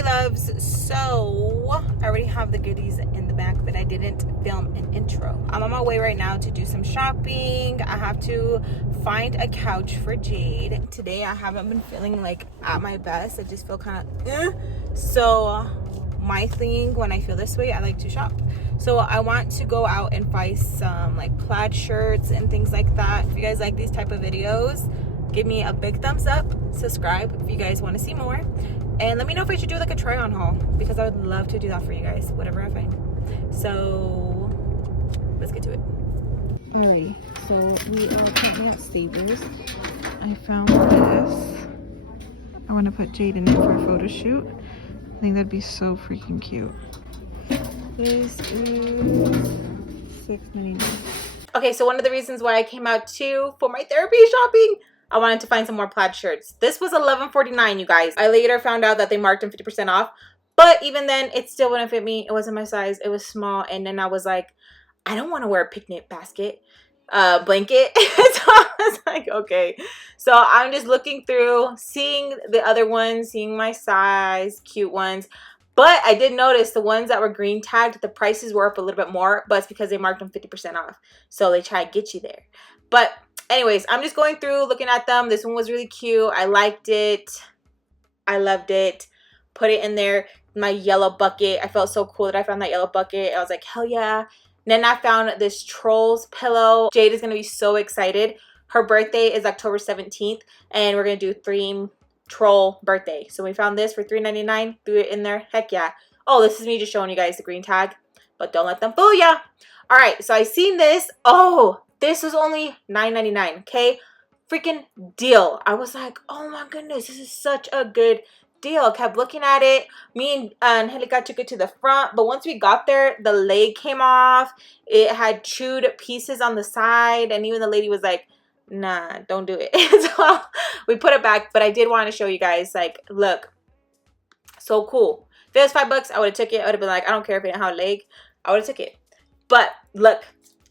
Hi loves, so I already have the goodies in the back, but I didn't film an intro. I'm on my way right now to do some shopping. I have to find a couch for Jade. Today I haven't been feeling like at my best. I just feel kind of so my thing when I feel this way, I like to shop. So I want to go out and buy some like plaid shirts and things like that. If you guys like these type of videos, give me a big thumbs up, subscribe if you guys want to see more, and let me know if I should do like a try on haul, because I would love to do that for you guys, whatever I find. So let's get to it. Alrighty, so we are currently at Savers. I found this. I want to put Jade in it for a photo shoot. I think that'd be so freaking cute. This is $6.99. Okay, so one of the reasons why I came out too for my therapy shopping, I wanted to find some more plaid shirts. This was $11.49, you guys. I later found out that they marked them 50% off, but even then, it still wouldn't fit me. It wasn't my size. It was small, and then I was like, I don't want to wear a picnic basket, blanket. So I was like, okay. So I'm just looking through, seeing the other ones, seeing my size, cute ones. But I did notice the ones that were green tagged, the prices were up a little bit more, but it's because they marked them 50% off. So they try to get you there. But anyways, I'm just going through, looking at them. This one was really cute. I liked it. I loved it. Put it in there. My yellow bucket. I felt so cool that I found that yellow bucket. I was like, hell yeah. Then I found this Trolls pillow. Jade is going to be so excited. Her birthday is October 17th, and we're going to do theme troll birthday. So we found this for $3.99. Threw it in there. Heck yeah. Oh, this is me just showing you guys the green tag, but don't let them fool ya. All right, so I seen this. Oh, this was only $9.99. Okay, freaking deal. I was like, oh my goodness, this is such a good deal. Kept looking at it. Me and Angelica took it to the front, but once we got there, the leg came off. It had chewed pieces on the side, and even the lady was like, nah, don't do it. So we put it back, but I did want to show you guys, like, look, so cool. If it was $5, I would have took it. I would have been like, I don't care if it didn't have a leg. I would have took it. But look,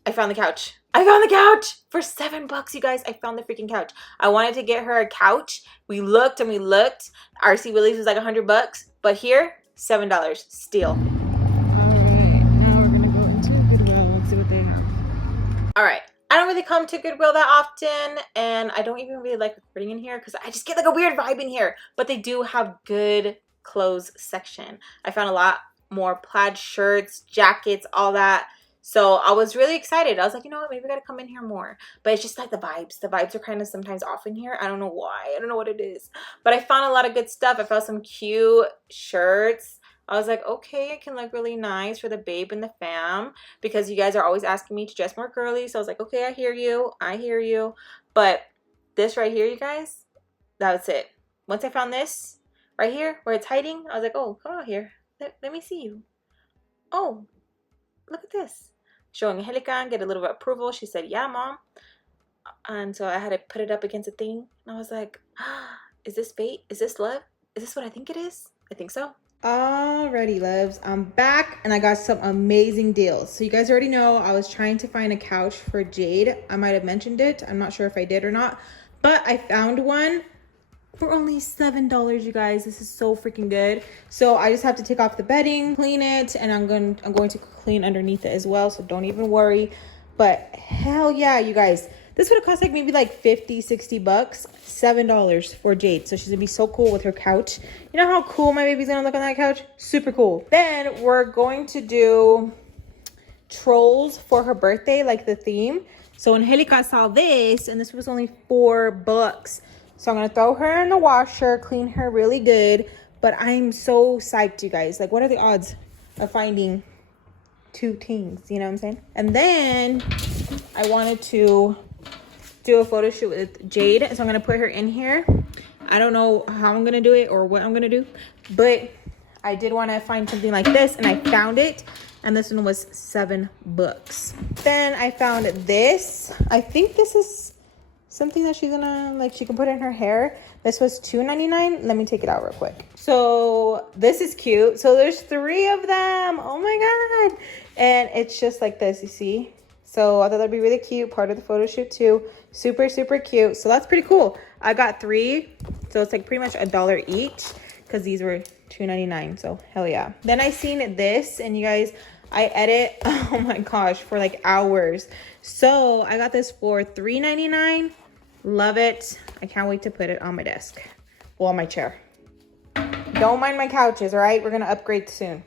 I found the couch. I found the couch for $7, you guys. I found the freaking couch. I wanted to get her a couch. We looked and we looked. RC Willie's was like $100, but here, $7. Steal. All right, now we're gonna go into Goodwill. Let's see what they have. All right. I don't really come to Goodwill that often, and I don't even really like recording in here because I just get like a weird vibe in here. But they do have good clothes section. I found a lot more plaid shirts, jackets, all that. So I was really excited. I was like, you know what, maybe I gotta come in here more. But it's just like the vibes. The vibes are kind of sometimes off in here. I don't know why. I don't know what it is. But I found a lot of good stuff. I found some cute shirts. I was like, okay, it can look really nice for the babe and the fam, because you guys are always asking me to dress more girly. So I was like, okay, I hear you. I hear you. But this right here, you guys, that was it. Once I found this right here where it's hiding, I was like, oh, come out here. Let me see you. Oh, look at this. Showing Angelica and get a little bit of approval. She said, yeah, mom. And so I had to put it up against a thing. And I was like, ah, is this fate? Is this love? Is this what I think it is? I think so. Alrighty, loves, I'm back and I got some amazing deals. So you guys already know I was trying to find a couch for Jade. I might have mentioned it. I'm not sure if I did or not, but I found one for only $7, you guys. This is so freaking good. So I just have to take off the bedding, clean it, and I'm going to clean underneath it as well, so don't even worry. But hell yeah, you guys, this would have cost like maybe like $50-$60, $7 for Jade. So she's gonna be so cool with her couch. You know how cool my baby's gonna look on that couch? Super cool. Then we're going to do trolls for her birthday, like the theme. So Angelica saw this, and this was only $4. So I'm gonna throw her in the washer, clean her really good. But I'm so psyched, you guys. Like, what are the odds of finding two things? You know what I'm saying? And then I wanted to do a photo shoot with Jade, so I'm gonna put her in here. I don't know how I'm gonna do it or what I'm gonna do, but I did want to find something like this, and I found it, and this one was $7. Then I found this. I think this is something that she's gonna like, she can put in her hair. This was $2.99. Let me take it out real quick. So this is cute. So there's 3 of them. Oh my god. And it's just like this, you see. So I thought that'd be really cute, part of the photo shoot too. Super, super cute. So that's pretty cool. I got 3, so it's like pretty much $1 each, because these were $2.99. So hell yeah. Then I seen this, and you guys, I edit, oh my gosh, for like hours. So I got this for $3.99. Love it. I can't wait to put it on my desk. Well, on my chair. Don't mind my couches, all right? We're gonna upgrade soon.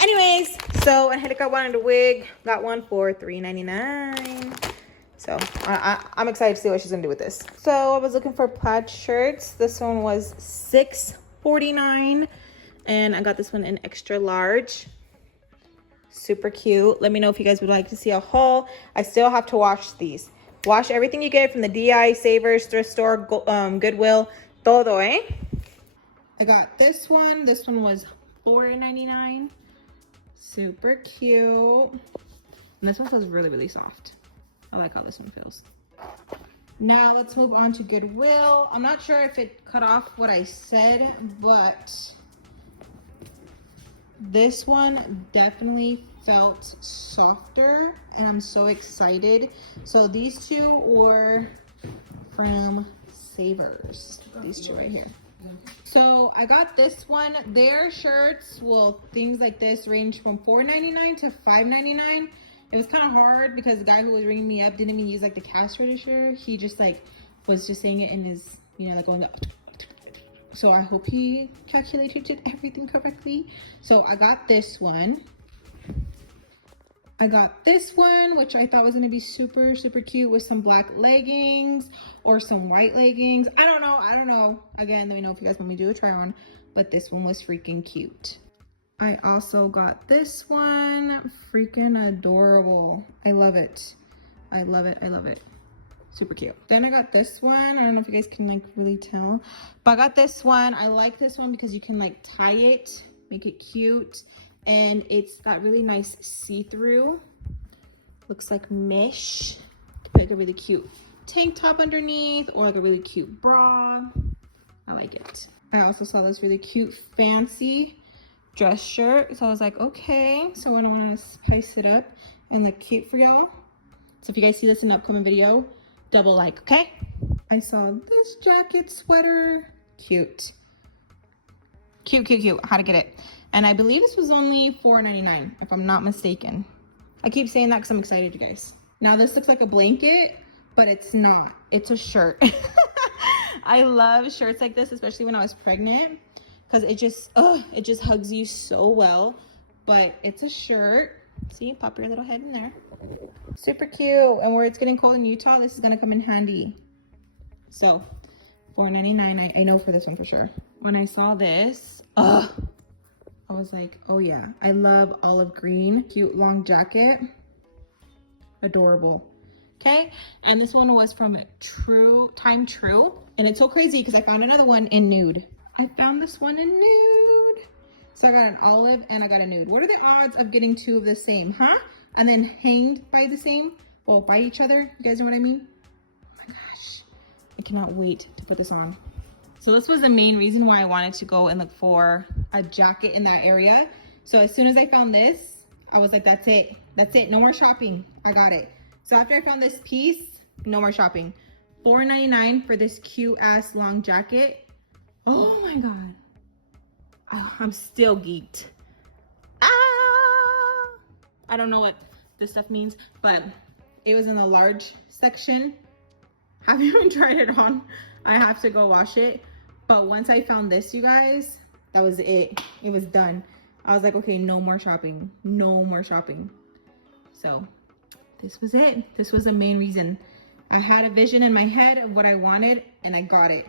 Anyways, so Angelica wanted a wig. Got one for $3.99. So I'm excited to see what she's gonna do with this. So I was looking for plaid shirts. This one was $6.49, and I got this one in extra large. Super cute. Let me know if you guys would like to see a haul. I still have to wash these. Wash everything you get from the DI, Savers, Thrift Store, Goodwill, todo, eh? I got this one. This one was $4.99. Super cute. And this one feels really, really soft. I like how this one feels. Now let's move on to Goodwill. I'm not sure if it cut off what I said, but this one definitely felt softer, and I'm so excited. So these two were from Savers. These two right here. So I got this one. Their shirts, well, things like this range from $4.99 to $5.99. It was kind of hard because the guy who was ringing me up didn't even use like the cash register. He just like was just saying it in his, you know, like going up. So I hope he calculated everything correctly. So I got this one. I got this one, which I thought was gonna be super, super cute with some black leggings or some white leggings. I don't know. Again, let me know if you guys want me to do a try on, but this one was freaking cute. I also got this one, freaking adorable. I love it. I love it, I love it. Super cute. Then I got this one. I don't know if you guys can like really tell, but I got this one. I like this one because you can like tie it, make it cute. And it's got really nice see-through. Looks like mesh. Like a really cute tank top underneath, or like a really cute bra. I like it. I also saw this really cute fancy dress shirt. So I was like, okay. So I want to spice it up and look cute for y'all. So if you guys see this in an upcoming video, double like, okay? I saw this jacket sweater. Cute. Cute, cute, cute. How to get it. And I believe this was only $4.99, if I'm not mistaken. I keep saying that because I'm excited, you guys. Now this looks like a blanket, but it's not. It's a shirt. I love shirts like this, especially when I was pregnant, because it just hugs you so well. But it's a shirt. See, pop your little head in there. Super cute. And where it's getting cold in Utah, this is gonna come in handy. So $4.99, I know for this one for sure. When I saw this, I was like, oh yeah, I love olive green. Cute long jacket. Adorable. Okay, and this one was from Time True. And it's so crazy because I found another one in nude. I found this one in nude. So I got an olive and I got a nude. What are the odds of getting two of the same, huh? And then hanged by the same, well, by each other. You guys know what I mean? Oh my gosh, I cannot wait to put this on. So this was the main reason why I wanted to go and look for a jacket in that area. So as soon as I found this, I was like, that's it. That's it. No more shopping. I got it. So after I found this piece, no more shopping. $4.99 for this cute ass long jacket. Oh my God. Oh, I'm still geeked. Ah! I don't know what this stuff means, but it was in the large section. Haven't even tried it on. I have to go wash it. But once I found this, you guys, that was it. It was done. I was like, okay, no more shopping. No more shopping. So this was it. This was the main reason. I had a vision in my head of what I wanted and I got it.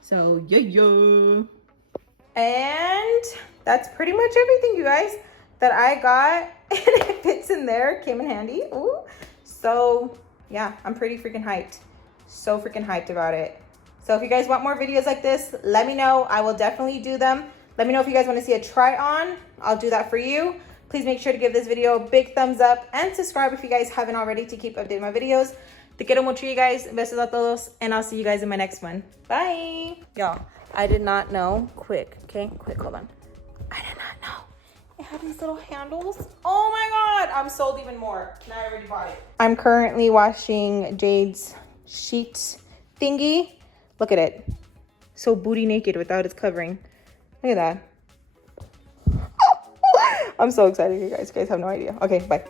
So yeah. And that's pretty much everything, you guys, that I got. And it fits in there. Came in handy. Ooh. So yeah, I'm pretty freaking hyped. So freaking hyped about it. So if you guys want more videos like this, let me know. I will definitely do them. Let me know if you guys want to see a try on. I'll do that for you. Please make sure to give this video a big thumbs up and subscribe if you guys haven't already to keep updating my videos. Te quiero mucho, you guys. Besos a todos. And I'll see you guys in my next one. Bye. Y'all, I did not know. Quick, hold on. I did not know it had these little handles. Oh my God. I'm sold even more. Now I already bought it. I'm currently washing Jade's sheet thingy. Look at it. So booty naked without its covering. Look at that. I'm so excited, you guys. You guys have no idea. Okay, bye.